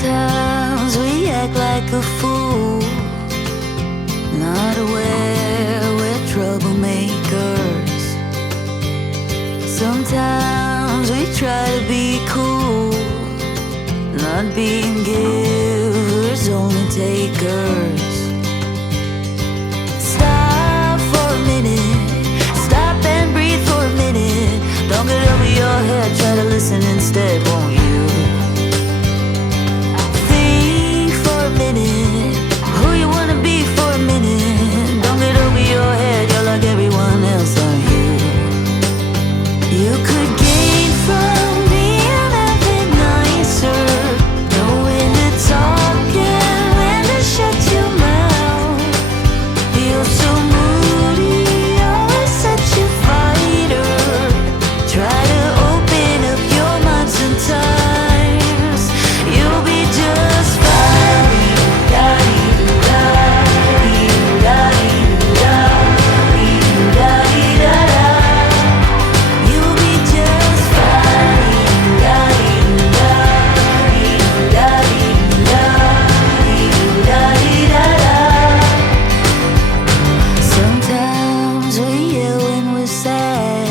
Sometimes we act like a fool, not aware we're troublemakers. Sometimes we try to be cool, not being givers, only takers. Stop for a minute, stop and breathe for a minute. Don't get over your head, try to listen instead, won't you? Think for a minute, who you wanna be for a minute. Don't get over your head, you're like everyone else, aren't you? You could gain from being a bit nicer, know when to talk and when to shut your mouth. You're so moody, always such a fighter. Try to open up your mind sometimes, you'll be just fine. You'll be just Sometimes we yell when we're sad,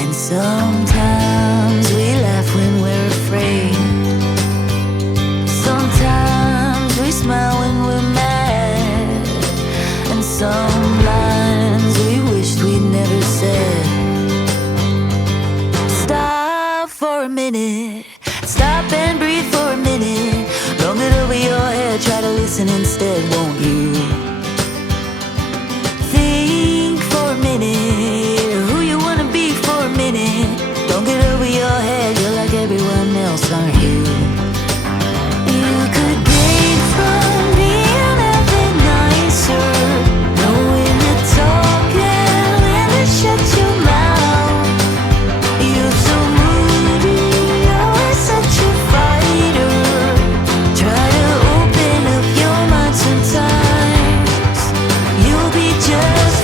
and sometimes we laugh when we're afraid. Sometimes we smile when we're mad, and some lines we wished we'd never said. Stop for a minute, stop and breathe for a minute. Don't get over your head, try to listen instead, won't you? Think for a minute, who you wanna be for a minute. Don't get over your head, you're like everyone else, aren't you? You could gain from being a bit nicer, know when to talk and when to shut your mouth. You're so moody, always such a fighter. Try to open up your mind sometimes, you'll be just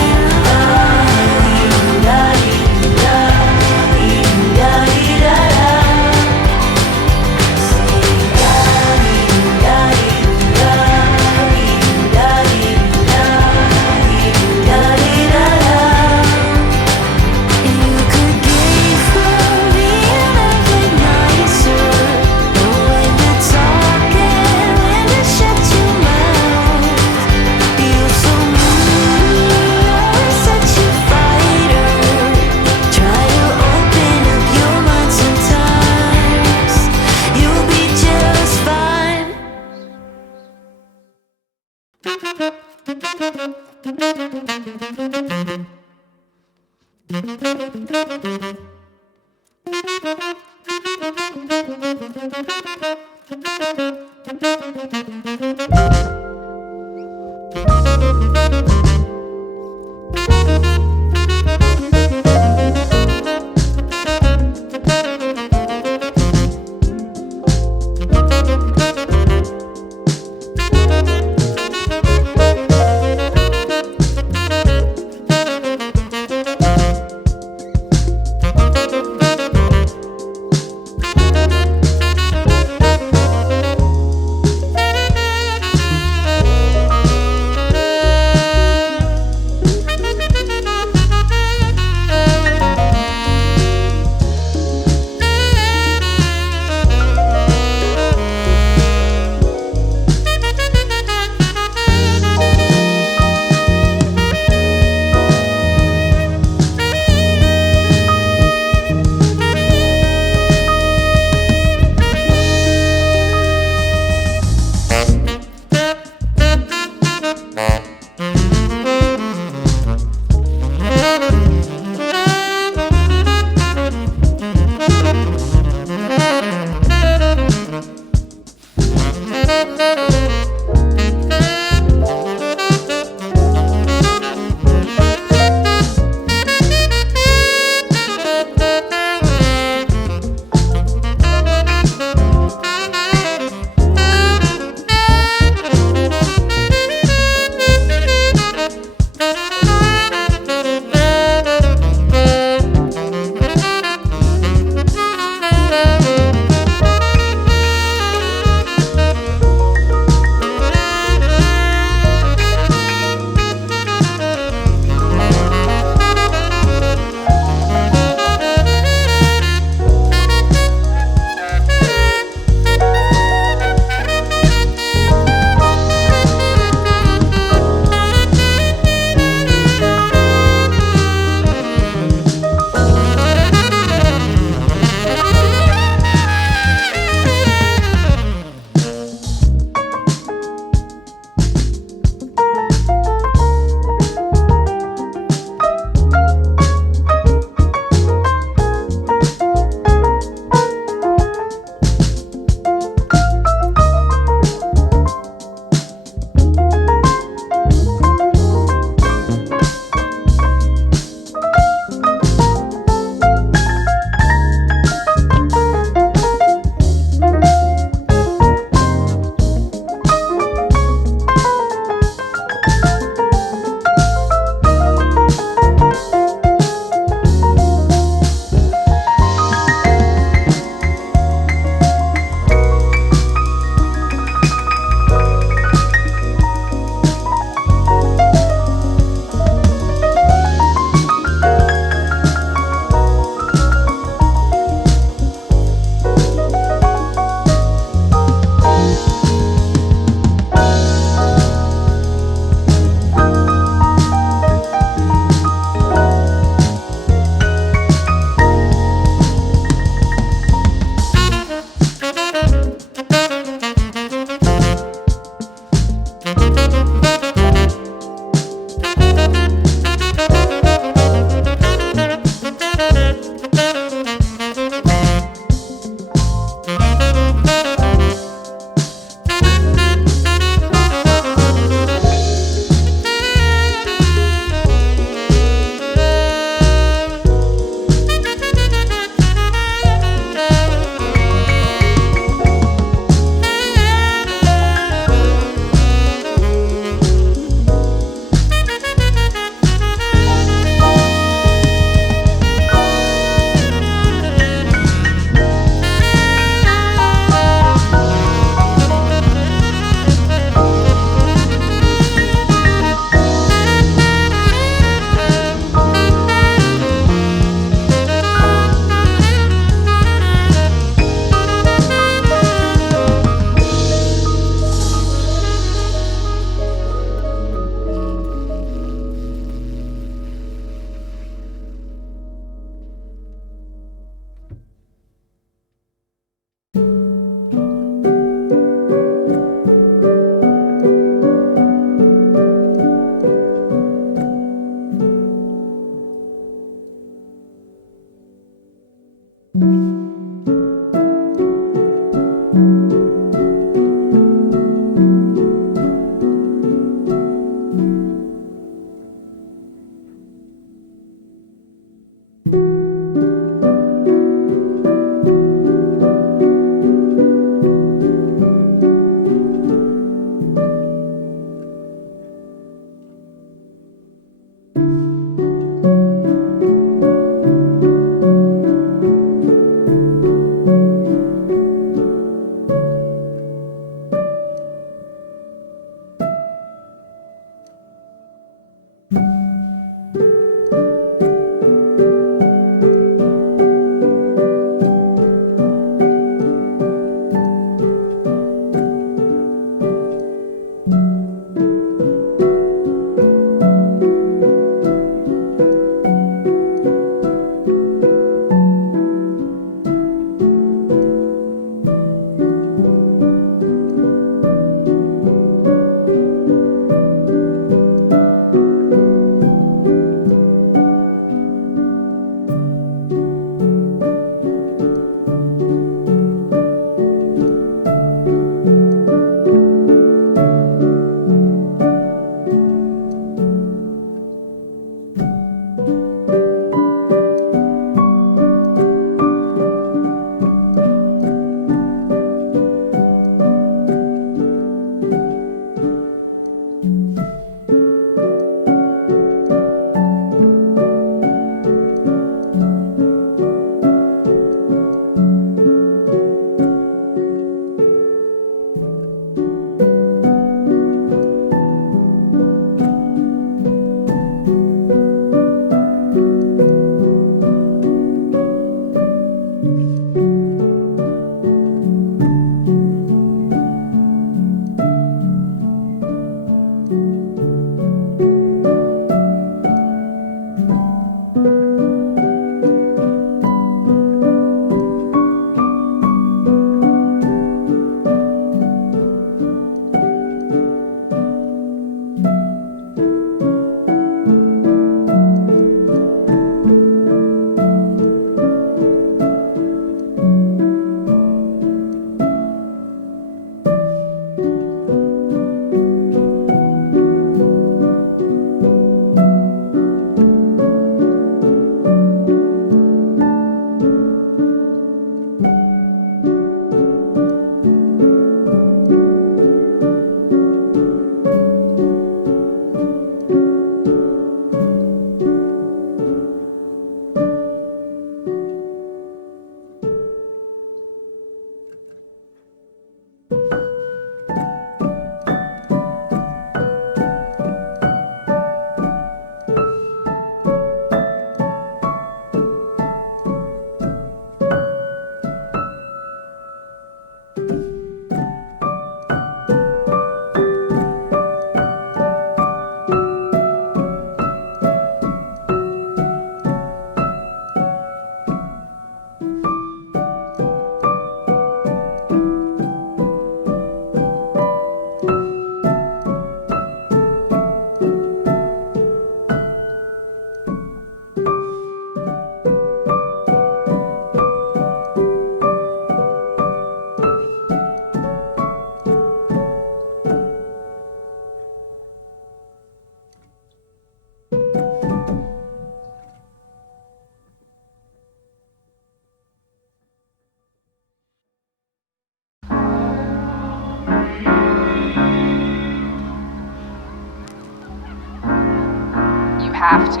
have to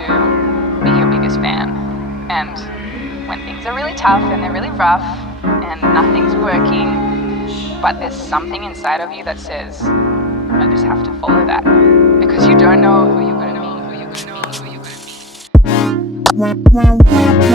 be your biggest fan. And when things are really tough and they're really rough and nothing's working, but there's something inside of you that says, I just have to follow that, because you don't know who you're going to be, who you're going to be, who you're going to be.